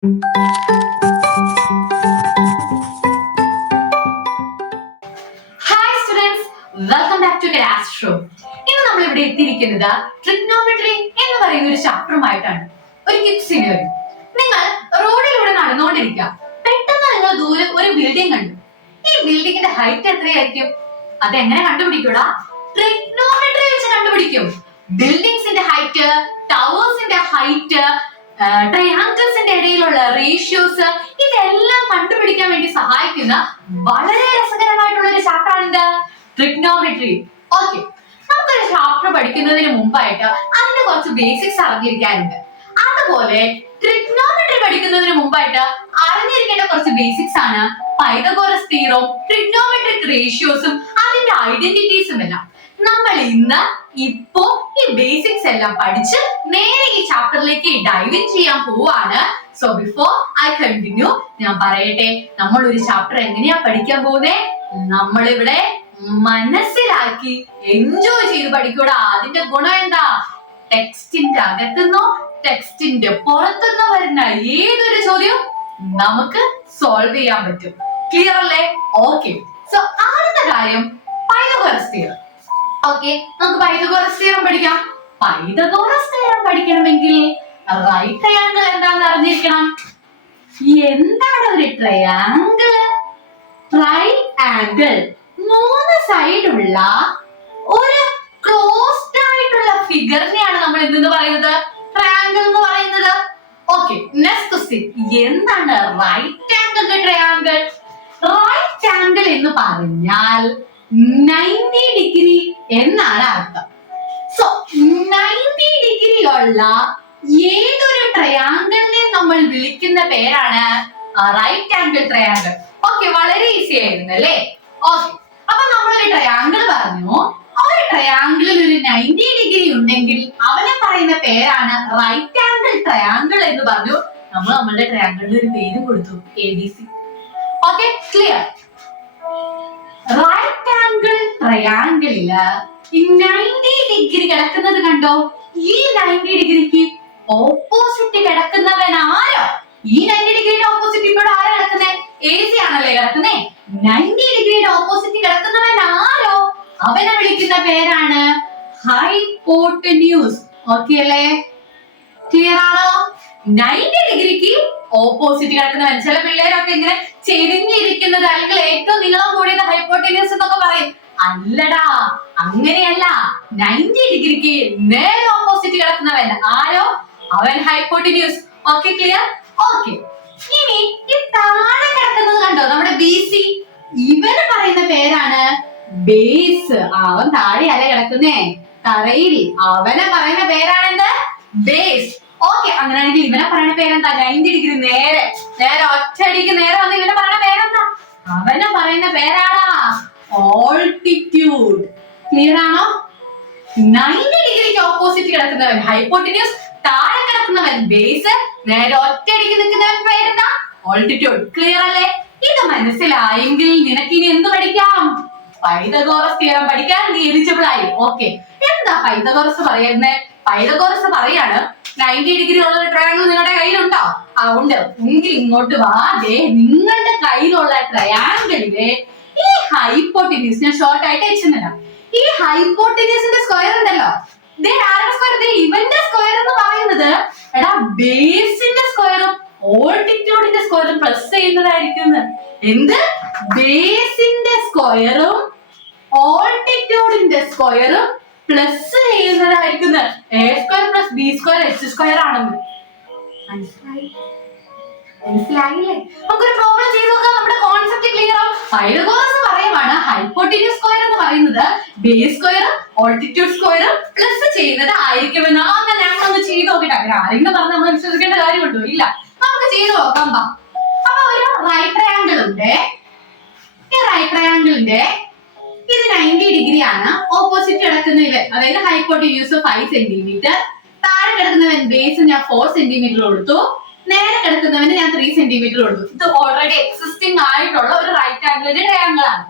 Hi students, welcome back to Castro. ഇന്ന് നമ്മൾ ഇവിടെ എത്തിയിരിക്കുന്നത് ട്രിഗ്നോമെട്രി എന്ന് പറയുന്ന ഒരു ചാപ്റ്ററുമായിട്ടാണ്. ഒരു കിഡ്സിന് നിങ്ങൾ റോഡിലൂടെ നടന്നുകൊണ്ടിരിക്കുക, പെട്ടെന്ന് നിങ്ങൾ ദൂരെ ഒരു ബിൽഡിംഗ് കണ്ടു. ഈ ബിൽഡിങ്ങിന്റെ ഹൈറ്റ് എത്രയായിരിക്കും? അതെങ്ങനെ കണ്ടുപിടിക്കൂടാ? ട്രിഗ്നോമെട്രി വെച്ച് കണ്ടുപിടിക്കും. ബിൽഡിങ്സിന്റെ ഹൈറ്റ്, ടവേഴ്സിന്റെ ഹൈറ്റ്, ട്രയാങ്കിൾസിന്റെ ഇടയിലുള്ള റേഷ്യോസ്, ഇതെല്ലാം കണ്ടുപിടിക്കാൻ വേണ്ടി സഹായിക്കുന്ന വളരെ രസകരമായിട്ടുള്ള ഒരു ചാപ്റ്റർ ആണ് ട്രിഗ്നോമെട്രി. ഓക്കെ, നമുക്കൊരു ചാപ്റ്റർ പഠിക്കുന്നതിന് മുമ്പായിട്ട് അതിന്റെ കുറച്ച് ബേസിക്സ് അറിഞ്ഞിരിക്കാനുണ്ട്. അതുപോലെ ട്രിഗ്നോമെട്രി പഠിക്കുന്നതിന് മുമ്പായിട്ട് അറിഞ്ഞിരിക്കേണ്ട കുറച്ച് ബേസിക്സ് ആണ് പൈതഗോറസ് തിയറം, ട്രിഗ്നോമെട്രിക് റേഷ്യോസും അതിന്റെ ഐഡന്റിറ്റീസും എല്ലാം. നമ്മൾ ഇന്ന് ഇപ്പോ ഈ ബേസിക്സ് എല്ലാം പഠിച്ച് നേരെ ഈ ചാപ്റ്ററിലേക്ക് ഡൈവ് ഇൻ ചെയ്യാൻ പോവാണ്. സോ ബിഫോർ ഐ കണ്ടിന്യൂ, ഞാൻ പറയട്ടെ, നമ്മൾ ഒരു ചാപ്റ്റർ എങ്ങനെയാ പഠിക്കാൻ പോകുന്നേ? നമ്മളിവിടെ മനസ്സിലാക്കി എൻജോയ് ചെയ്ത് പഠിക്കൂടാ. അതിന്റെ ഗുണം എന്താ? ടെക്സ്റ്റിന്റെ അകത്തുനിന്നോ ടെക്സ്റ്റിന്റെ പുറത്തുനിന്നോ വരുന്ന ഏതൊരു ചോദ്യം നമുക്ക് സോൾവ് ചെയ്യാൻ പറ്റും. ക്ലിയർ അല്ലേ? ഓക്കെ, സോ ആദ്യത്തെ കാര്യം പൈതഗോറസ് തിയറം. ഓക്കെ, നമുക്ക് പൈതഗോറസ് തിയറം പഠിക്കാം. പൈതഗോറസ് തിയറം പഠിക്കണമെങ്കിൽ റൈറ്റ് ട്രയാങ്കിൾ എന്താണെന്ന് അറിഞ്ഞിരിക്കണം. എന്താണ് ഒരു ട്രയാങ്കിൾ? ട്രൈആംഗിൾ, മൂന്ന് സൈഡുള്ള ഒരു ക്ലോസ്ഡ് ആയിട്ടുള്ള ഫിഗറിനെയാണ് നമ്മൾ എന്തെന്ന് പറയുന്നത്? ട്രയാങ്കിൾ എന്ന് പറയുന്നത്. ഓക്കെ, നെക്സ്റ്റ് ക്വസ്റ്റ്യൻ, എന്താണ് right angle triangle? Right angle എന്ന് പറഞ്ഞാൽ 90 ഡിഗ്രി എന്നാണ് അർത്ഥം. സോ 90 ഡിഗ്രി ഉള്ള ഏതൊരു ട്രയാങ്കിളിനെ നമ്മൾ വിളിക്കുന്ന പേരാണ് റൈറ്റ് ആംഗിൾ ട്രയാങ്കിൾ. ഓക്കെ, വളരെ ഈസി ആയിരുന്നു അല്ലേ? ഓക്കെ, അപ്പൊ നമ്മളൊരു ട്രയാങ്കിൾ പറഞ്ഞു. ഒരു ട്രയാങ്കിളിൽ ഒരു 90 ഡിഗ്രി ഉണ്ടെങ്കിൽ അവനെ പറയുന്ന പേരാണ് റൈറ്റ് ആംഗിൾ ട്രയാങ്കിൾ എന്ന് പറഞ്ഞു. നമ്മൾ നമ്മളുടെ ട്രയാങ്കിളിന് ഒരു പേരും കൊടുത്തു, ABC. Okay, clear? Right angle ട്രയാങ്കിളില് ഈ 90 ഡിഗ്രി കിടക്കുന്നത് കണ്ടോ? ഈ 90 ഡിഗ്രിക്ക് ഓപ്പോസിറ്റ് കിടക്കുന്നവൻ ആരോ? ഈ 90 ഡിഗ്രിയുടെ ഓപ്പോസിറ്റ് ഇവിടെ ആരാ കിടക്കുന്നേ? AC ആണല്ലേ കിടക്കുന്നേ. 90 ഡിഗ്രിയുടെ ഓപ്പോസിറ്റ് കിടക്കുന്നവൻ ആരോ? അവനെ വിളിക്കുന്ന പേരാണ് ഹൈപ്പോട്ടന്യൂസ്. ഓക്കെ അല്ലേ? ക്ലിയർ ആണോ? 90 ഡിഗ്രിക്ക് ഓപ്പോസിറ്റ് കിടക്കുന്നവൻ. ചില പിള്ളേരൊക്കെ ഇങ്ങനെ ചെരിഞ്ഞിരിക്കുന്നത് അല്ലെങ്കിൽ ഏറ്റവും നീളം കൂടിയത് ഹൈപ്പോട്ടന്യൂസ് എന്നൊക്കെ പറയും. അല്ലടാ, അങ്ങനെയല്ല. 90 ഡിഗ്രിക്ക് നേരെ ഓപ്പോസിറ്റ് കിടക്കുന്നവൻ ആരോ? അവൻ ഹൈപ്പോട്ടന്യൂസ്. Okay, clear? ഓക്കെ, ഇനി ഈ താഴെ കിടക്കുന്നത് കണ്ടോ, നമ്മുടെ BC, ഇവന് പറയുന്ന പേരാണ് ബേസ്. അവൻ താഴെയല്ല കിടക്കുന്നേ, തറയിൽ. അവനെ പറയുന്ന പേരാണെന്ത്? ബേസ്. ഓക്കെ, അങ്ങനെയാണെങ്കിൽ ഇവനെ പറയുന്ന പേരെന്താ? 90 ഡിഗ്രി നേരെ ഒറ്റയടിക്ക് നേരെ വന്ന് ഇവനെ പറയുന്ന പേരെന്താ? അവനെ പറയുന്ന പേരാടാ ഓൾട്ടിറ്റ്യൂഡ്. ക്ലിയർ ആണോ? 90 ഡിഗ്രിക്ക് ഓപ്പോസിറ്റ് കിടക്കുന്നവൻ ഹൈപ്പോട്ടന്യൂസ്, താഴെ കിടക്കുന്നവൻ ബേസ്, നേരെ ഒറ്റയടിക്ക് നിൽക്കുന്നവൻ പേരെന്താ? ഓൾട്ടിറ്റ്യൂഡ്. ക്ലിയർ അല്ലേ? ഇത് മനസ്സിലായെങ്കിൽ നിനക്ക് ഇനി എന്ത് പഠിക്കാം? പൈതഗോറസ് തിയറം പഠിക്കാൻ നീ എലിജിബിൾ ആയി. ഓക്കെ, എന്താ പൈതഗോറസ് പറയുന്നേ? പൈതഗോറസ് പറയാണ് 90 ഡിഗ്രി ഉള്ള ഒരു ട്രയാങ്കിൾ നിങ്ങളുടെ കയ്യിലുണ്ടോ? ഉണ്ട്. എങ്കിൽ ഇങ്ങോട്ട് വാ. നിങ്ങളുടെ കയ്യിലുള്ള ട്രയാങ്കിളിലെ ഈ ഹൈപ്പോട്ടന്യൂസ്, ഞാൻ ഷോർട്ട് ആയിട്ട് വെച്ചിരുന്നില്ല, ഈ ഹൈപ്പോട്ടന്യൂസിന്റെ സ്ക്വയർ ഉണ്ടല്ലോ, ആരുടെ സ്ക്വയർ? ഇവന്റെ സ്ക്വയർ എന്ന് പറയുന്നത് എടാ ബേസിന്റെ സ്ക്വയറും ഓൾട്ടിറ്റ്യൂഡിന്റെ സ്ക്വയറും പ്ലസ് ചെയ്യുന്നതായിരിക്കും. എന്ത്? ബേസിന്റെ സ്ക്വയറും ഓൾട്ടിറ്റ്യൂഡിന്റെ സ്ക്വയറും പ്ലസ് ചെയ്യുന്നതായിരിക്കും. A square plus B square H square ആണെന്ന് മനസ്സിലായില്ലേ? നമുക്കൊരു പ്രോബ്ലം ചെയ്ത് നോക്കാം. നമ്മുടെ കോൺസെപ്റ്റ് ക്ലിയർ ആവും. പൈതഗോറസ് പറയുവാണ് ഹൈപ്പോട്ടന്യൂസ് സ്ക്വയർ എന്ന് പറയുന്നത് ബേസ് സ്ക്വയറും ഓൾട്ടിറ്റ്യൂഡ് സ്ക്വയറും പ്ലസ് ചെയ്യുന്നത് ആയിരിക്കുമെന്ന്. അങ്ങനെ ഞങ്ങളൊന്ന് ചെയ്ത് നോക്കട്ടെ. അങ്ങനെ ആരെങ്കിലും പറഞ്ഞ് നമ്മൾ വിശ്വസിക്കേണ്ട കാര്യമുണ്ടോ? ഇല്ല. നമുക്ക് ചെയ്ത് നോക്കാം. അപ്പൊ ഒരു റൈറ്റ് ട്രയാങ്കിൾ ഉണ്ട്. ഈ റൈറ്റ് ട്രയാങ്കിളിന്റെ ഇത് 90 ഡിഗ്രി ആണ്. ഓപ്പോസിറ്റ് കിടക്കുന്ന ഇവൻ, അതായത് ഹൈപ്പോട്ടന്യൂസ് 5 സെന്റിമീറ്റർ, താഴെ കിടക്കുന്നവൻ ബേസ് ഞാൻ 4 സെന്റിമീറ്റർ കൊടുത്തു, നേരെ കിടക്കുന്നവന് ഞാൻ 3 സെന്റിമീറ്റർ കൊടുത്തു. ഇത് ഓൾറെഡി എക്സിസ്റ്റിംഗ് ആയിട്ടുള്ള ഒരു റൈറ്റ് ആംഗിളിന്റെ ട്രയാങ്കിൾ ആണ്.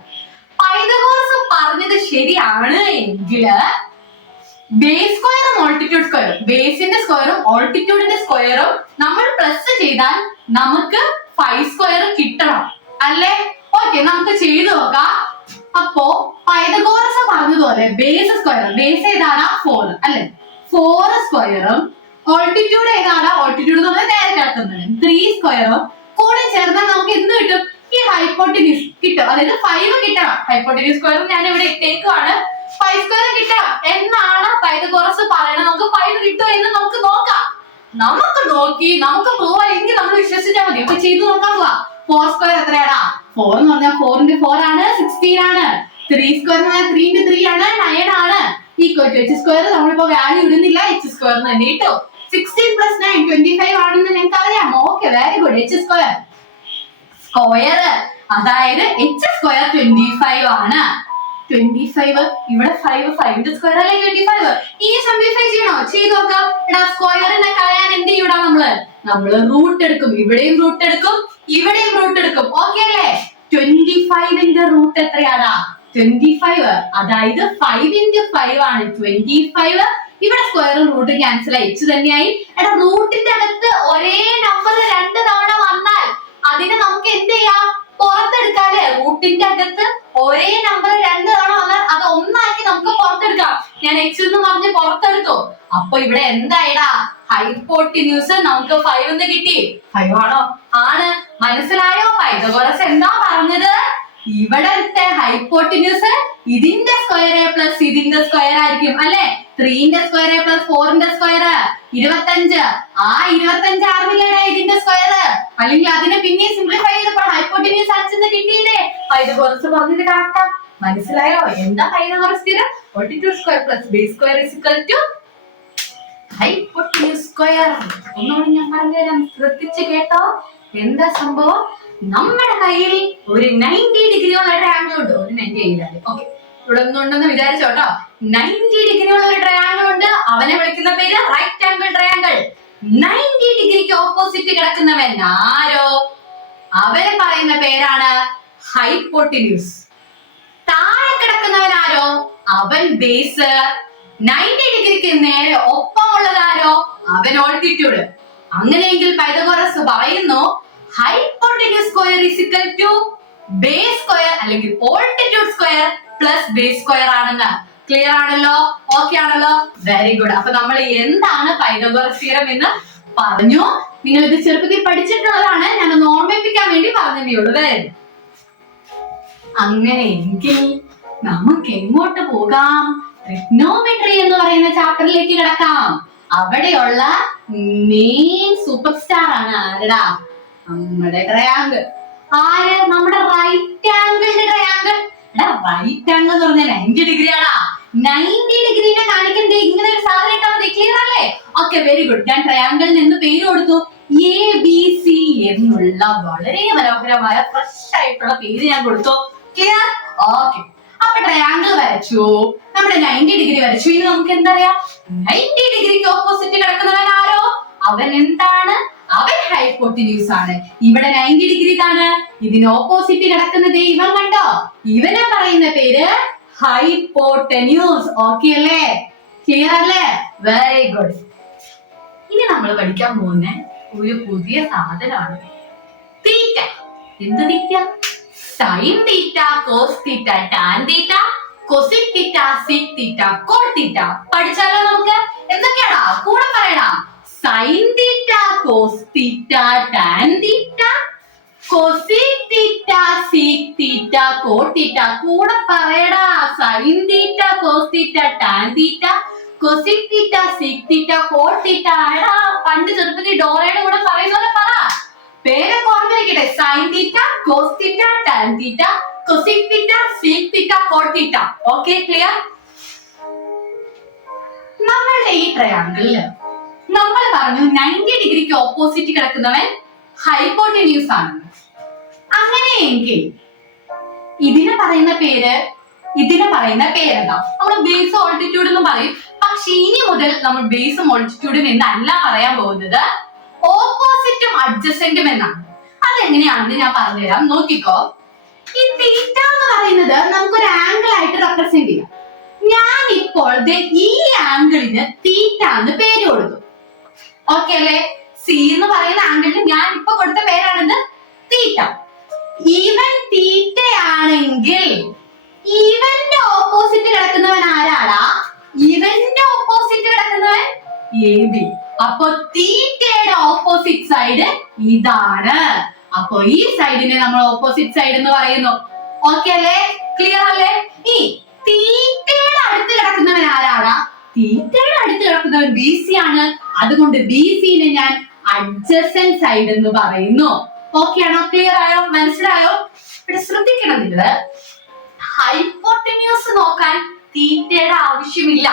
പൈതഗോറസ് പറഞ്ഞത് ശരിയാണ് എങ്കിൽ ബേസ് സ്ക്വയറും ഓൾട്ടിറ്റ്യൂഡ് സ്ക്വയറും, ബേസിന്റെ സ്ക്വയറും ഓൾട്ടിറ്റ്യൂഡിന്റെ സ്ക്വയറും നമ്മൾ പ്ലസ് ചെയ്താൽ നമുക്ക് 5 സ്ക്വയർ കിട്ടണം അല്ലേ? ഓക്കെ, നമുക്ക് ചെയ്തു നോക്കാം. അപ്പോ പൈതഗോറസ് പറഞ്ഞതുപോലെ ബേസ് സ്ക്വയർ, ബേസ് ഏതാണ്? 4 അല്ലെ? 4 സ്ക്വയറും ഓൾട്ടിറ്റ്യൂഡ് ഏതാണ്? ഓൾട്ടിറ്റ്യൂഡ് എന്ന് പറഞ്ഞാൽ നേരെ കിടക്കുന്നത് 3 സ്ക്വയറും കൂടെ ചേർന്നാൽ നമുക്ക് എന്ത് കിട്ടും? ഈ ഹൈപ്പോട്ടിന്യൂസ് കിട്ടും. അതായത് 5 കിട്ടണം. ഹൈപ്പോട്ടിന്യൂസ് സ്ക്വയർ ഞാൻ ഇവിടെ ഇട്ടേക്കുവാണ്. 5 സ്ക്വയർ കിട്ടണം എന്നാണ് പൈതഗോറസ് പറയുന്നത്. നമുക്ക് 5 കിട്ടുമോ എന്ന് നമുക്ക് നോക്കാം. നമുക്ക് നോക്കി നമുക്ക് പോവാമെങ്കിൽ നമ്മൾ വിശ്വസിച്ചാൽ മതി. അപ്പൊ ചെയ്തു നോക്കാൻ പോവാ. 4 സ്ക്വയർ എത്രയാടാ? 4 എന്ന് പറഞ്ഞാൽ 4 into 4 ആണ് 16 ആണ്. 3 സ്ക്വയർ എന്ന് പറഞ്ഞാൽ 3 into 3 ആണ് 9 ആണ്. ഈക്വൽ ടു h സ്ക്വയർ നമ്മളിപ്പോ വാല്യൂ ഇടുന്നില്ല, h സ്ക്വയർ തന്നെ കിട്ടും. 16 plus 9 25 ആണെന്ന് നിങ്ങൾക്ക് അറിയാം. Okay, very good. h square square അതായത് h സ്ക്വയർ 25 ആണ്. 25 ഇവിടെ 5 സ്ക്വയർ അല്ലെ 25. ഈ സിംപ്ലിഫൈ ചെയ്യണോ? ചെയ്ത് നോക്കാം. എടാ സ്ക്വയറിനെ കളയാൻ എന്ത് ചെയ്യൂടാ? നമ്മള് റൂട്ട് എടുക്കും. ഇവിടെയും റൂട്ട് എടുക്കും, ഇവിടെയും റൂട്ട് എടുക്കും. ഓക്കെ അല്ലേ? 25ന്റെ റൂട്ട് എത്രയാടാ? 25. അതായത് 5 into 5 ആണ് 25. ഇവിടെ സ്ക്വയറും റൂട്ടും ക്യാൻസൽ ആയി, h തന്നെയായി. എടാ റൂട്ടിന്റെ അകത്ത് ഒരേ നമ്പർ 2 തവണ വന്നാൽ അതിനെ നമുക്ക് എന്ത് ചെയ്യാം? പുറത്തെടുക്കാല്ലേ? റൂട്ടിന്റെ അകത്ത് ഒരേ നമ്പർ 2 തവണ വന്നാൽ അത് ഒന്നാക്കി നമുക്ക് പുറത്തെടുക്കാം. ഞാൻ x എന്ന് പറഞ്ഞ് പുറത്തെടുത്തു. അപ്പൊ ഇവിടെ എന്തായിടാ? ഹൈപ്പോട്ടിന്യൂസ് നമുക്ക് 5 എന്ന് കിട്ടി. 5 ആണോ? ആണ്. മനസ്സിലായോ? പൈതഗോറസ് എന്താ പറഞ്ഞത്? ഇവിടത്തെ ഹൈപ്പോട്ടിന്യൂസ് ഇതിന്റെ സ്ക്വയർ പ്ലസ് ഇതിന്റെ സ്ക്വയർ ആയിരിക്കും അല്ലെ? 3ന്റെ സ്ക്വയർ പ്ലസ് 4ന്റെ സ്ക്വയർ 25. ആ 25 ആർമില്ലേടാ ഇതിന്റെ സ്ക്വയർ? അല്ലെങ്കിൽ അതിനെ പിന്നെ സിംപ്ലിഫൈ ചെയ്തപ്പോൾ ഹൈപ്പോട്ടിന്യൂസ് 5 എന്ന് കിട്ടിയില്ലേ? പൈതഗോറസ് പറഞ്ഞത് കറക്റ്റാ. മനസ്സിലായോ? എന്താ Pythagoras theorem? Altitude square plus base square is equal to hypotenuse square. ഒന്നുകൂടി ഞാൻ പറഞ്ഞുതരാം, ശ്രദ്ധിച്ച് കേട്ടോ. എന്താ സംഭവം? നമ്മുടെ കയ്യിൽ ഒരു 90 ഡിഗ്രി ഉള്ള ട്രയാങ്കിൾ ഉണ്ട്. ഒരു 90 ഇല്ലാതെ ഓക്കെ, ഇവിടെ ഒന്നുണ്ടെന്ന് വിചാരിച്ചോട്ടോ. 90 ഡിഗ്രി ഉള്ള ഒരു ട്രയാങ്കിൾ ഉണ്ട്. അവനെ വിളിക്കുന്ന പേര് റൈറ്റ് ആംഗിൾ ട്രയാങ്കിൾ. 90 ഡിഗ്രിക്ക് ഓപ്പോസിറ്റ് കിടക്കുന്നവൻ ആരോ? അവനെ പറയുന്ന പേരാണ് ഹൈപ്പോട്ടിന്യൂസ്. താഴെ കിടക്കുന്നവൻ ആരോ? അവൻ ബേസ്. 90 ഡിഗ്രിക്ക് നേരെ ഒപ്പമുള്ളതാരോ? അവൻ ഓൾട്ടിറ്റ്യൂഡ്. അങ്ങനെയെങ്കിൽ പൈതഗോറസ് പറയുന്നു hypotenuse square is equal to base square അല്ലെങ്കിൽ altitude square plus base square ആണെന്ന്. ക്ലിയർ ആണല്ലോ? ഓക്കെ ആണല്ലോ? Very good. അപ്പൊ നമ്മൾ എന്താണ് പൈതഗോറസ് തിയറം എന്ന് പറഞ്ഞു. നിങ്ങൾ ഇത് ചെറുപ്പത്തിൽ പഠിച്ചിട്ടുള്ളതാണ്. ഞാനൊന്ന് ഓർമ്മിപ്പിക്കാൻ വേണ്ടി പറഞ്ഞതേ ഉള്ളൂ. അങ്ങനെയെങ്കിൽ നമുക്ക് എങ്ങോട്ട് പോകാം? ട്രിഗ്നോമെട്രി എന്ന് പറയുന്ന ചാപ്റ്ററിലേക്ക് കിടക്കാം. അവിടെയുള്ള മെയിൻ സൂപ്പർ സ്റ്റാർ ആണ് ആരടാ? നമ്മുടെ ട്രയാങ്കിൾ. ആര്? നമ്മുടെ റൈറ്റ് ആംഗിളിന്റെ ട്രയാങ്കിൾ. റൈറ്റ് ആംഗിൾ എന്ന് പറഞ്ഞാൽ 90 ഡിഗ്രി ആടാ. 90 ഡിഗ്രീനെ കാണിക്കണ്ടേ ഇങ്ങനെ ഒരു സാധനം ഇട്ടാൽ മതി. ക്ലിയർ അല്ലേ? Okay, very good. ഞാൻ ട്രയാങ്കിളിന് എന്ത് പേര് കൊടുത്തു? ABC എന്നുള്ള വളരെ മനോഹരമായ ഫ്രഷ് ആയിട്ടുള്ള പേര് ഞാൻ കൊടുത്തു. ക്ലിയർ? ഓക്കെ. അപ്പൊ ട്രയാങ്കിൾ വരച്ചു, നമ്മുടെ 90 ഡിഗ്രി വരച്ചു. ഇനി നമുക്ക് എന്തറിയാം? 90 ഡിഗ്രിക്ക് ഓപ്പോസിറ്റ് കിടക്കുന്നവൻ ആരോ? അവൻ എന്താണ്? അവൻ ഹൈപ്പോട്ടിന്യൂസ് ആണ്. ഇവിടെ 90 ഡിഗ്രി ആണ്. ഇതിന് ഓപ്പോസിറ്റ് കിടക്കുന്നത് ഇവൻ കണ്ടോ? ഇവനെ പറയുന്ന പേര് ഹൈപ്പോട്ടന്യൂസ്. ഓക്കെ അല്ലേ? ക്ലിയർ അല്ലേ? Very good. ഇനി നമ്മൾ പഠിക്കാൻ പോകുന്ന ഒരു പുതിയ സാധനമാണ് തീറ്റ. എന്ത് theta? Sine theta, cos theta, tan theta, cosec theta, sec theta, cot theta. പഠിച്ചാലോ നമുക്ക്? എന്തൊക്കെയാടാ? കൂടെ പറയടാ. Sine theta, cos theta, tan theta, cosec theta, sec theta, cot theta. കൂടെ പറയടാ. Sine theta, cos theta, tan theta, cosec theta, sec theta, cot theta. എടാ പണ്ട് ചെറുപ്പത്തിൽ ഡോറയുടെ കൂടെ പറയുന്നത് പറ. പേരൊക്കെ ഓർമ്മിരിക്കട്ടെ. Sine theta, cos theta, tan theta, cosec theta, sec theta, cot theta. Okay, clear? നമ്മളുടെ ഈ ട്രയാങ്കിളില് നമ്മൾ പറഞ്ഞു 90 ഡിഗ്രിക്ക് ഓപ്പോസിറ്റ് കിടക്കുന്നവൻ ഹൈപ്പോട്ടിന്യൂസ് ആണെന്ന്. അങ്ങനെയെങ്കിൽ ഇതിന് പറയുന്ന പേരെന്താ? നമ്മൾ ബേസ് ഓൾട്ടിറ്റ്യൂഡ് എന്ന് പറയും. പക്ഷെ ഇനി മുതൽ നമ്മൾ ബേസും ഓൾട്ടിറ്റ്യൂഡും എന്നല്ല പറയാൻ പോകുന്നത്, ഓപ്പോസിറ്റും അഡ്ജസന്റും എന്നാണ്. അതെങ്ങനെയാണെന്ന് ഞാൻ പറഞ്ഞുതരാം. നോക്കിക്കോ. ഈ തീറ്റ എന്ന് പറയുന്നത് നമുക്കൊരു ആംഗിൾ ആയിട്ട് റെപ്രസെന്റ് ചെയ്യാം. ഞാൻ ഇപ്പോൾ ഈ ആംഗിളിന് തീറ്റ എന്ന് പേര് കൊടുത്തു. ഓക്കെ അല്ലേ? സി എന്ന് പറയുന്ന ആംഗിളിന് ഞാൻ ഇപ്പൊ കൊടുത്ത പേരാണിത് തീറ്റ. ഇവൻ തീറ്റയാണെങ്കിൽ ഇവന്റെ ഓപ്പോസിറ്റ് കിടക്കുന്നവൻ ആരാടാ? ഇവന്റെ ഓപ്പോസിറ്റ് കിടക്കുന്നവൻ എ ബി. അപ്പൊ തീറ്റയുടെ ഓപ്പോസിറ്റ് സൈഡ് ഇതാണ്. അപ്പൊ ഈ സൈഡിനെ നമ്മൾ ഓപ്പോസിറ്റ് സൈഡ് എന്ന് പറയുന്നു. ഓക്കെ അല്ലേ? ക്ലിയർ അല്ലേ? ഈ തീറ്റയുടെ അടുത്ത് കിടക്കുന്നവൻ ആരാടാ? തീറ്റയുടെ അടുത്ത് കിടക്കുന്നവൻ ബി സി ആണ്. അതുകൊണ്ട് ബി സിനെ ഞാൻ അഡ്ജസന്റ് സൈഡ് എന്ന് പറയുന്നു. ഓക്കെ ആണോ? ക്ലിയർ ആയോ? മനസ്സിലായോ? ഇവിടെ ശ്രദ്ധിക്കണം, നിങ്ങള് ഹൈപ്പോട്ടന്യൂസ് നോക്കാൻ തീറ്റയുടെ ആവശ്യമില്ല.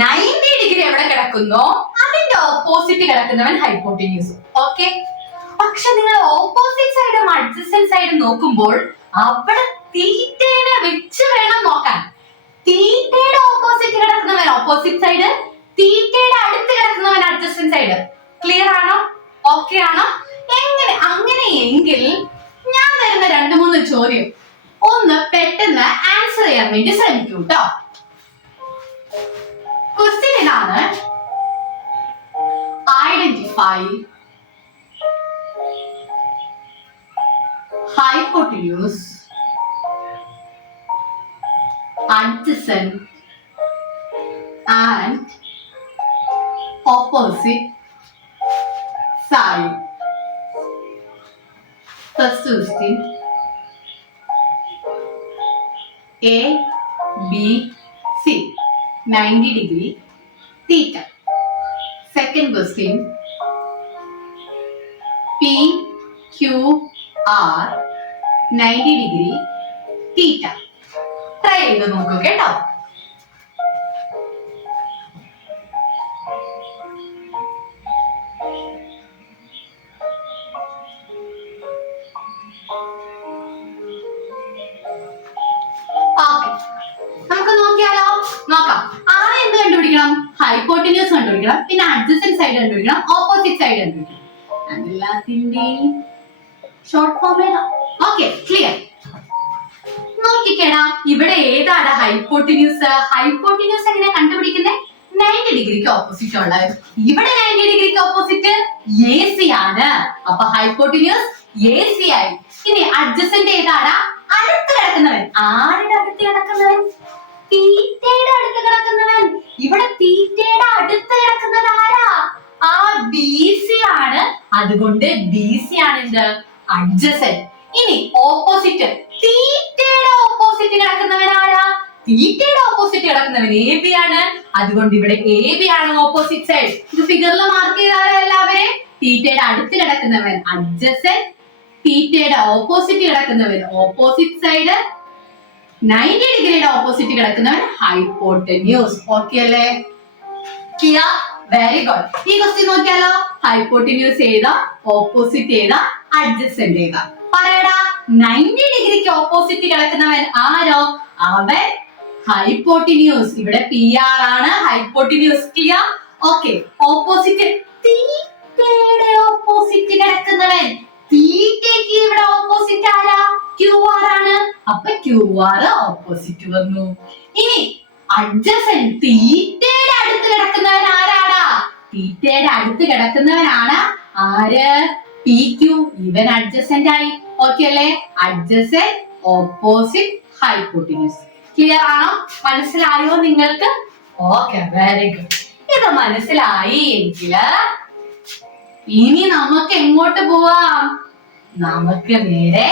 90 ഡിഗ്രി എവിടെ കിടക്കുന്നോ അതിന്റെ ഓപ്പോസിറ്റ് കിടക്കുന്നവൻ ഹൈപ്പോട്ടന്യൂസ്. ഓക്കെ, പക്ഷെ നിങ്ങൾ ഓപ്പോസിറ്റ് സൈഡും അഡ്ജസന്റ് സൈഡും നോക്കുമ്പോൾ അവിടെ തീറ്റയെ വെച്ച് വേണം നോക്കാൻ. തീറ്റയുടെ ഓപ്പോസിറ്റ് കിടക്കുന്നവൻ ഓപ്പോസിറ്റ് സൈഡ്, തീറ്റയുടെ അടുത്ത് കിടക്കുന്നവൻ അഡ്ജസന്റ് സൈഡ്. ക്ലിയർ ആണോ? ഓക്കെ ആണോ? അങ്ങനെയെങ്കിൽ ഞാൻ തരുന്ന 2-3 ചോദ്യം ഒന്ന് പെട്ടെന്ന് ആൻസർ ചെയ്യാൻ വേണ്ടി ശ്രമിക്കൂ കേട്ടോ. ക്വസ്റ്റ്യൻ ഇതാണ്: identify hypotenuse, adjacent and opposite side. First question: A, B, C 90 degree theta. Second question: P, Q, R 90 degree theta. Try ചെയ്ത് നോക്കൂ കേട്ടോ. നമുക്ക് നോക്കിയാലോ? നോക്കാം. ആദ്യം എന്ത് കണ്ടുപിടിക്കണം? ഹൈപ്പോട്ടന്യൂസ് കണ്ടുപിടിക്കണം, പിന്നെ അഡ്ജസന്റ് സൈഡ് കണ്ടുപിടിക്കണം, ഓപ്പോസിറ്റ് സൈഡ് കണ്ടുപിടിക്കണം. എല്ലാത്തിന്റെയും ഷോർട്ട് ഫോം ഏതാ? Okay, clear. നോക്കിക്കേടാ, ഇവിടെ ഏതാണ് ഹൈപ്പോട്ടന്യൂസ്? ഹൈപ്പോട്ടന്യൂസ് എങ്ങനെയാ കണ്ടുപിടിക്കുന്നത്? 90 ഡിഗ്രിക്ക് ഓപ്പോസിറ്റ് ഉള്ളത്. ഇവിടെ 90 ഡിഗ്രിക്ക് ഓപ്പോസിറ്റ് എ സി ആണ്. അപ്പൊ ഹൈപ്പോട്ടന്യൂസ് എ സി ആയി. ഇനി അഡ്ജസന്റ് ഏതാടാ? അടുത്ത് കിടക്കുന്നവൻ. ആരുടെ അടുത്ത് കിടക്കുന്നവൻ? തീറ്റയുടെ അടുത്ത് കിടക്കുന്നവൻ. ഇവിടെ തീറ്റയുടെ അടുത്ത് കിടക്കുന്നത് ആരാ? ആ ബി സി ആണ്. അതുകൊണ്ട് ബി സി ആണ് എന്ത്? അഡ്ജസന്റ്. ഇനി ഓപ്പോസിറ്റ്, തീറ്റയുടെ ഓപ്പോസിറ്റ് കിടക്കുന്നവൻ ആരാ? തീറ്റയുടെ ഓപ്പോസിറ്റ് കിടക്കുന്നവൻ എ ബി ആണ്. അതുകൊണ്ട് ഇവിടെ എ ബി ആണ് ഓപ്പോസിറ്റ് സൈഡ്. ഇത് ഫിഗറിൽ മാർക്ക് ചെയ്താലോ എല്ലാവരെ? തീറ്റയുടെ അടുത്ത് കിടക്കുന്നവൻ അഡ്ജസന്റ്, തീറ്റയുടെ ഓപ്പോസിറ്റ് കിടക്കുന്നവൻ ഓപ്പോസിറ്റ് സൈഡ്, 90 ഡിഗ്രിയുടെ ഓപ്പോസിറ്റ് കിടക്കുന്നവൻ ഹൈപ്പോട്ടന്യൂസ്. ഓക്കെ അല്ലേ? ക്ലിയർ? Very good. ഈ ക്വസ്റ്റ്യൻ നോക്കിയാലോ? ഹൈപ്പോട്ടന്യൂസ് ഏതാ? ഓപ്പോസിറ്റ് ഏതാ? അഡ്ജസന്റ് ഏതാ? പറയടാ. 90 ഡിഗ്രിക്ക് ഓപ്പോസിറ്റ് കിടക്കുന്നവൻ ആരോ? അവൻ ഹൈപ്പോട്ടന്യൂസ്. ഇവിടെ പി ആർ ആണ് ഹൈപ്പോട്ടന്യൂസ്. ക്ലിയർ? ഓക്കെ. ഓപ്പോസിറ്റ്, തീറ്റയുടെ ഓപ്പോസിറ്റ് കിടക്കുന്നവൻ, തീറ്റയ്ക്ക് ഇവിടെ ഓപ്പോസിറ്റ് ആരാ? ക്യു ആർ ആണ്. അപ്പൊ ക്യു ആർ ഓപ്പോസിറ്റ് വന്നു. ഇനി അഡ്ജസന്റ്, തീറ്റയുടെ അടുത്ത് കിടക്കുന്നവൻ ആരാടാ? തീറ്റയുടെ അടുത്ത് കിടക്കുന്നവനാണ് ആര്? P Q. ഇവൻ അഡ്ജസന്റ് ആയി. ഓക്കെ അല്ലേ? Adjacent, opposite, hypotenuse. ക്ലിയർ ആണോ? മനസ്സിലായോ നിങ്ങൾക്ക്? Okay, very good. ഇത് മനസ്സിലായി എങ്കില് ഇനി നമുക്ക് എങ്ങോട്ട് പോവാം? നമുക്ക് നേരെ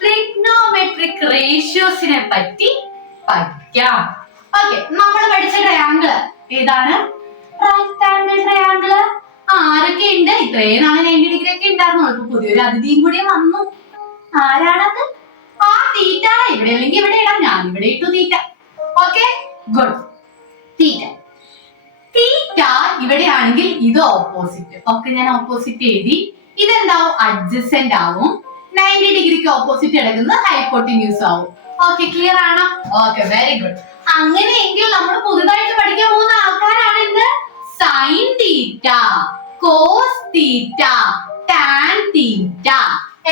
ട്രിഗ്നോമെട്രിക് റേഷ്യോസിനെ പറ്റി പഠിക്കാം. ഓക്കെ, നമ്മൾ പഠിച്ച ട്രയാങ്കിള് ഏതാണ്? Right angle triangle. ആരൊക്കെ ഉണ്ട്? ഇത്രയും നാളെ 90 ഡിഗ്രി ഒക്കെ ഉണ്ടായിരുന്നു. ഇപ്പൊ പുതിയൊരു അതിഥിയും കൂടി വന്നു. ആരാണത്? ആ തീറ്റ. ഇവിടെ അല്ലെങ്കിൽ ഇവിടെ ഇടാം. ഞാൻ ഇവിടെ ഇട്ടു തീറ്റ. Okay, good. തീറ്റ തീറ്റ ഇവിടെയാണെങ്കിൽ ഇത് ഓപ്പോസിറ്റ്. ഓക്കെ, ഞാൻ ഓപ്പോസിറ്റ് എഴുതി. ഇതെന്താവും? അഡ്ജസന്റ് ആവും. 90 ഡിഗ്രിക്ക് ഓപ്പോസിറ്റ് കിടക്കുന്നത് ഹൈപ്പോട്ടന്യൂസ് ആവും. ഓക്കെ, ക്ലിയർ ആണോ? Okay, very good. അങ്ങനെയെങ്കിൽ നമ്മൾ പുതുതായിട്ട് പഠിക്കാൻ പോകുന്ന ആൾക്കാരാണ് എന്ത്? Sine theta, cos theta, tan theta.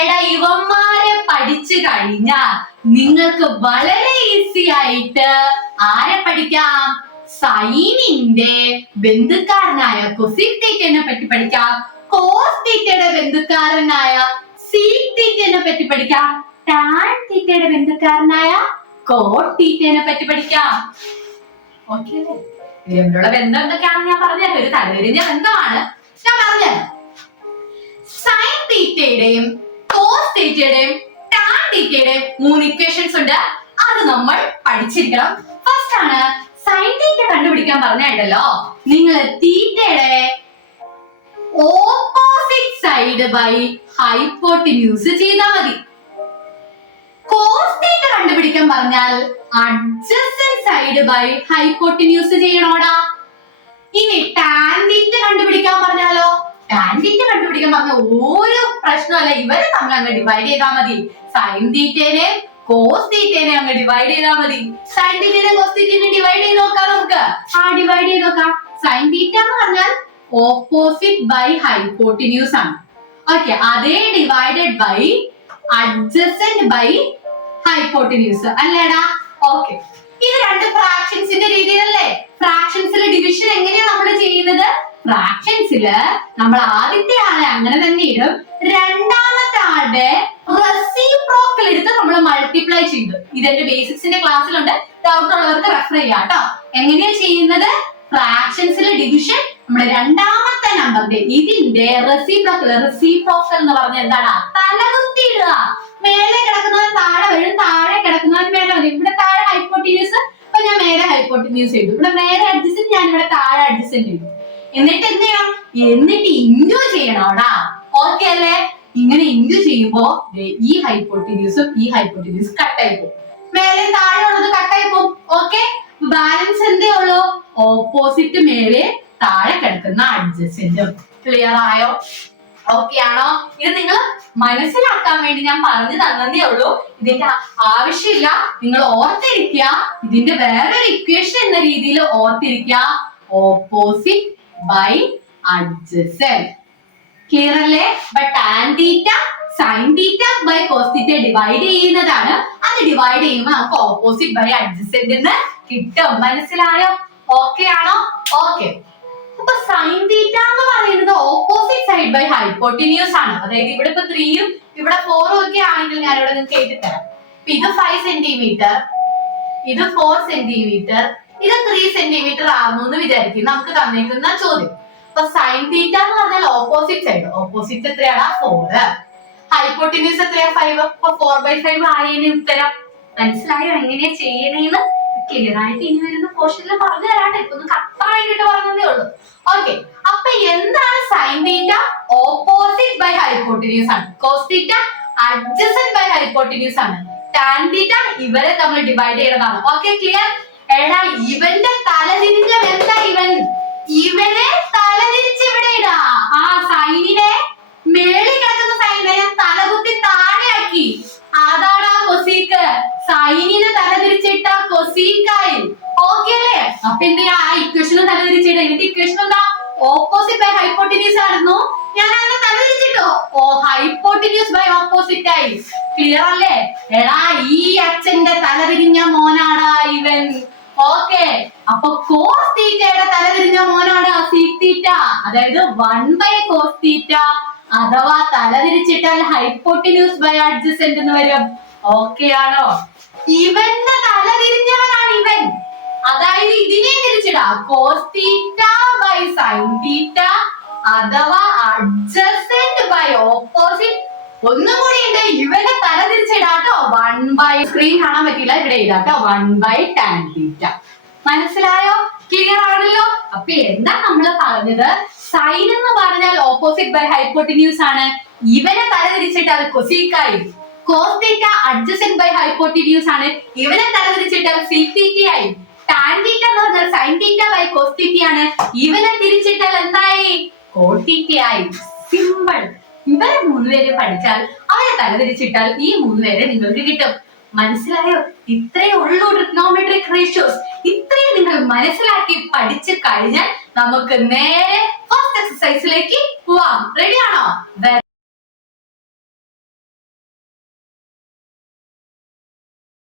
എടാ, ഇവന്മാരെ പഠിച്ചു കഴിഞ്ഞാൽ നിങ്ങൾക്ക് വളരെ ഈസി ആയിട്ട് ആരെ പഠിക്കാം? സൈനിന്റെ ബന്ധുക്കാരനായ കൊസീക് തീറ്റയെ പറ്റി പഠിക്കാം. കോസ് തീറ്റയുടെ ബന്ധുക്കാരനായ സീക് തീറ്റയെ പറ്റി പഠിക്കാം. ടാൻ തീറ്റയുടെ ബന്ധുക്കാരനായ കോട്ട് തീറ്റയെ പറ്റി പഠിക്കാം. ഓക്കെ അല്ലേ? ഇവരുടെ ബന്ധം എന്തൊക്കെയാണെന്ന് ഞാൻ പറഞ്ഞുതരാം. ഒരു തലതിരിഞ്ഞ ബന്ധമാണ് ഞാൻ പറഞ്ഞത്. സൈൻ തീറ്റയുടെയും കോസ് തീറ്റയുടെയും ടാൻ തീറ്റയുടെയും 3 ഇക്വേഷൻസ് ഉണ്ട്. അത് നമ്മൾ പഠിച്ചിരിക്കണം. ഫസ്റ്റ് ആണ് സൈൻ തീറ്റ കണ്ടുപിടിക്കാൻ പറഞ്ഞായിട്ടല്ലോ, നിങ്ങൾ തീറ്റയുടെ ഓപ്പോസിറ്റ് സൈഡ് ബൈ ഹൈപ്പോട്ടിന്യൂസ് ചെയ്താൽ മതി. കോസ് തീറ്റ കണ്ടുപിടിക്കാൻ പറഞ്ഞാൽ അഡ്ജസന്റ് സൈഡ് ബൈ ഹൈപ്പോട്ടിന്യൂസ് ചെയ്യണോടാ. ഇനി ടാൻ തീറ്റ കണ്ടുപിടിക്കാൻ പറഞ്ഞാലോ, ടാൻ തീറ്റ കണ്ടുപിടിക്കാൻ പറഞ്ഞ ഒരു പ്രശ്നമല്ല, ഇവരെ തമ്മിൽ അങ്ങ് ഡിവൈഡ് ചെയ്താൽ മതി. സൈൻ തീറ്റേനെ കോസ് തീറ്റേനെ അങ്ങ് ഡിവൈഡ് ചെയ്താൽ മതി. സൈൻ തീറ്റേനെ കോസ് തീറ്റേനെ ഡിവൈഡ് ചെയ്ത് നോക്കാം നമുക്ക്. ഡിവൈഡ് ചെയ്ത് നോക്കാം. സൈൻ തീറ്റ എന്ന് പറഞ്ഞാൽ ഓപ്പോസിറ്റ് ബൈ ഹൈപ്പോട്ടിന്യൂസ് ആണ്. ഓക്കെ, അതേ divided by adjacent by hypotenuse അല്ലേടാ? ഓക്കെ, ഇത് രണ്ട് ഫ്രാക്ഷൻസിന്റെ രീതിയിലല്ലേ? ഫ്രാക്ഷൻസിലെ ഡിവിഷൻ എങ്ങനെയാണ് നമ്മൾ ചെയ്യുന്നത്? ഫ്രാക്ഷൻസില് നമ്മൾ ആദ്യത്തെ ആളെ അങ്ങനെ തന്നെ ഇടും, രണ്ടാമത്തെ ആളുടെ റെസിപ്രോക്കൽ എടുത്ത് നമ്മൾ മൾട്ടിപ്ലൈ ചെയ്തു. ഇതെന്റെ ബേസിക്സിന്റെ ക്ലാസ്സിലുണ്ട്, ഡൗട്ട് ഉള്ളവർക്ക് റെഫർ ചെയ്യാം കേട്ടോ. എങ്ങനെയാ ചെയ്യുന്നത്? ഫ്രാക്ഷൻസിലെ ഡിവിഷൻ നമ്മുടെ രണ്ടാമത്തെ നമ്പറിന്റെ ഇതിന്റെ റെസിപ്രോക്കൽ എന്ന് പറഞ്ഞാൽ എന്താണ്? തലകുത്തി ഇടുക. മേലെ കിടക്കുന്നവൻ താഴെ വരും, താഴെ കിടക്കുന്നവൻ മേലെ വരും. ഇവിടെ താഴെ ഹൈപ്പോട്ടിന്യൂസ്, അപ്പൊ ഞാൻ മേലെ ഹൈപ്പോട്ടിന്യൂസ് ചെയ്തു. ഇവിടെ മേലെ അഡ്ജസന്റ്, ഞാൻ ഇവിടെ താഴെ അഡ്ജസന്റ് ചെയ്തു. എന്നിട്ട് എന്ത് ചെയ്യണം? എന്നിട്ട് ഇൻഡു ചെയ്യണോടാ. ഓക്കെ അല്ലേ? ഇങ്ങനെ ഇൻഡു ചെയ്യുമ്പോ ഈ ഹൈപ്പോട്ടിന്യൂസും ഈ ഹൈപ്പോട്ടിന്യൂസും കട്ടായി പോകും. മേലെ താഴെ ഉള്ളത് കട്ടായി പോകും. ഓക്കെ, ബാലൻസ് എന്തേ ഉള്ളൂ? ഓപ്പോസിറ്റ് മേലെ താഴെ കിടക്കുന്ന അഡ്ജസന്റ്. ക്ലിയർ ആയോ? ഓക്കെ ആണോ? ഇത് നിങ്ങൾ മനസ്സിലാക്കാൻ വേണ്ടി ഞാൻ പറഞ്ഞു തന്നതേ ഉള്ളൂ. ഇതിന്റെ ആവശ്യമില്ല, നിങ്ങൾ ഓർത്തിരിക്കുക. ഇതിന്റെ വേറൊരു ഇക്വേഷൻ എന്ന രീതിയിൽ ഓർത്തിരിക്കുക, ഓപ്പോസിറ്റ് ബൈ അഡ്ജസന്റ്. ക്ലിയർ അല്ലേ? But tan theta sine theta by cos theta divide ചെയ്യുന്നതാണ്. അത് ഡിവൈഡ് ചെയ്യുമ്പോൾ നമുക്ക് ഓപ്പോസിറ്റ് ബൈ അഡ്ജസന്റ് എന്ന് കിട്ടും. മനസ്സിലായോ? ഓക്കെ ആണോ? ഓക്കെ, അപ്പൊ സൈൻ തീറ്റ എന്ന് പറയുന്നത് ഓപ്പോസിറ്റ് സൈഡ് ബൈ ഹൈപ്പോട്ടിന്യൂസ് ആണ്. അതായത് ഇവിടെ ഇപ്പൊ 3ഉം ഇവിടെ 4ഉം ഒക്കെ ആണെങ്കിൽ ഞാൻ ഇവിടെ നിങ്ങൾക്ക് എഴുതി തരാം. ഇത് 5 സെന്റിമീറ്റർ, ഇത് 4 സെന്റിമീറ്റർ, ഇത് 3 സെന്റിമീറ്റർ ആകുന്നു എന്ന് വിചാരിക്കും. നമുക്ക് തന്നിരിക്കുന്ന ചോദ്യം. അപ്പൊ സൈൻ തീറ്റ എന്ന് പറഞ്ഞാൽ ഓപ്പോസിറ്റ് സൈഡ്. ഓപ്പോസിറ്റ് എത്രയാണ്? 4. ഹൈപ്പോട്ടിന്യൂസ് എത്രയാ? 5. അപ്പൊ 4/5 ആയതിന് ഉത്തരം. മനസ്സിലായോ എങ്ങനെയാ ചെയ്യണേന്ന്? ക്ലിയർ ആയിട്ട് ഇനി വരുന്ന പോർഷനിൽ പറഞ്ഞു തരാട്ടെ. ഇപ്പൊ ഒന്ന് കറക്റ്റായിട്ട് പറഞ്ഞതേ ഉള്ളൂ. ഓക്കെ, അപ്പൊ എന്താണ് sine theta? Opposite by hypotenuse ആണ്. Cos theta adjacent by hypotenuse ആണ്. ടാൻ തീറ്റ ഇവരെ തമ്മിൽ ഡിവൈഡ് ചെയ്യണതാണ്. Okay, clear? എടാ, ഇവന്റെ തലതിരിഞ്ഞ എന്താ? ഇവനെ തലതിരിച്ച് ഇവിടെ ഇടാ. ആ സൈനിനെ മേളിൽ കിടക്കുന്ന സൈനിനെ ഞാൻ തലകുത്തി താഴെയാക്കി. അതാടാ കൊസീക്ക്. സൈനിനെ തലതിരിച്ചിട്ട കൊസീക്കായി. ഓക്കെ അല്ലേ? അപ്പൊ എന്ത് ചെയ്യാ? ആ ഇക്വേഷനും തലതിരിച്ചിട. ഇതിന്റെ ഇക്വേഷൻ എന്താ? ഓപ്പോസിറ്റ് ബൈ ഹൈപ്പോട്ടിന്യൂസ് ആയിരുന്നു. ഞാൻ അങ്ങനെ തലതിരിച്ചിട്ടോ. ഹൈപ്പോട്ടിന്യൂസ് ബൈ ഓപ്പോസിറ്റ് ആയി. ക്ലിയർ അല്ലേ? എടാ, ഈ അച്ഛന്റെ തലതിരിഞ്ഞ മോനാടാ ഇവൻ. ഓക്കെ, അപ്പൊ കോസ് തീറ്റയുടെ തലതിരിഞ്ഞ മോനാടാ സീക് തീറ്റ. അതായത് 1/cos തീറ്റ അഥവാ തലതിരിച്ചിട്ടാൽ ഹൈപ്പോട്ടിന്യൂസ് ബൈ അഡ്ജസന്റ് എന്ന് വരും. ഓക്കെ ആണോ? ഇവന്റെ തലതിരിഞ്ഞവനാണ് ഇവൻ. അതായത് ഇതിനെ തിരിച്ചിടാ, cos theta by sine theta അഥവാ അഡ്ജസന്റ് ബൈ ഓപ്പോസിറ്റ്. ഒന്നും കൂടി ഉണ്ട്, ഇവന്റെ തല തിരിച്ചിടാട്ടോ. 1/, സ്ക്രീൻ കാണാൻ പറ്റില്ല, ഇവിടെ ഇടാട്ടോ, 1/tan തീറ്റ. മനസ്സിലായോ? ക്ലിയർ ആണല്ലോ? അപ്പൊ എന്താ നമ്മൾ പറഞ്ഞത്? സൈൻ എന്ന് പറഞ്ഞാൽ ഓപ്പോസിറ്റ് ബൈ ഹൈപ്പോട്ടിന്യൂസ് ആണ്. ഇവനെ തല തിരിച്ചിട്ടാൽ കൊസീക്കായി. Cos theta adjacent by hypotenuse ആണ്. ഇവനെ തല തിരിച്ചിട്ടാൽ സീക് തീറ്റയായി. ടാൻ തീറ്റ എന്ന് പറഞ്ഞാൽ സൈൻ തീറ്റ ബൈ കോസ് തീറ്റയാണ്. ഇവനെ തിരിച്ചിട്ടാൽ എന്തായി? കോട്ട് തീറ്റയായി. സിമ്പിൾ. ഇവരെ 3 പേര് പഠിച്ചാൽ, അവരെ തലതിരിച്ചിട്ടാൽ ഈ 3 പേരെ നിങ്ങൾക്ക് കിട്ടും. മനസ്സിലായോ? ഇത്രയേ ഉള്ളൂ ട്രിഗ്നോമെട്രിക് റേഷ്യോസ്. ഇത്രയും നിങ്ങൾ മനസ്സിലാക്കി പഠിച്ചു കഴിഞ്ഞാൽ നമുക്ക് നേരെ ഫസ്റ്റ് എക്സസൈസിലേക്ക് പോവാം. റെഡി ആണോ?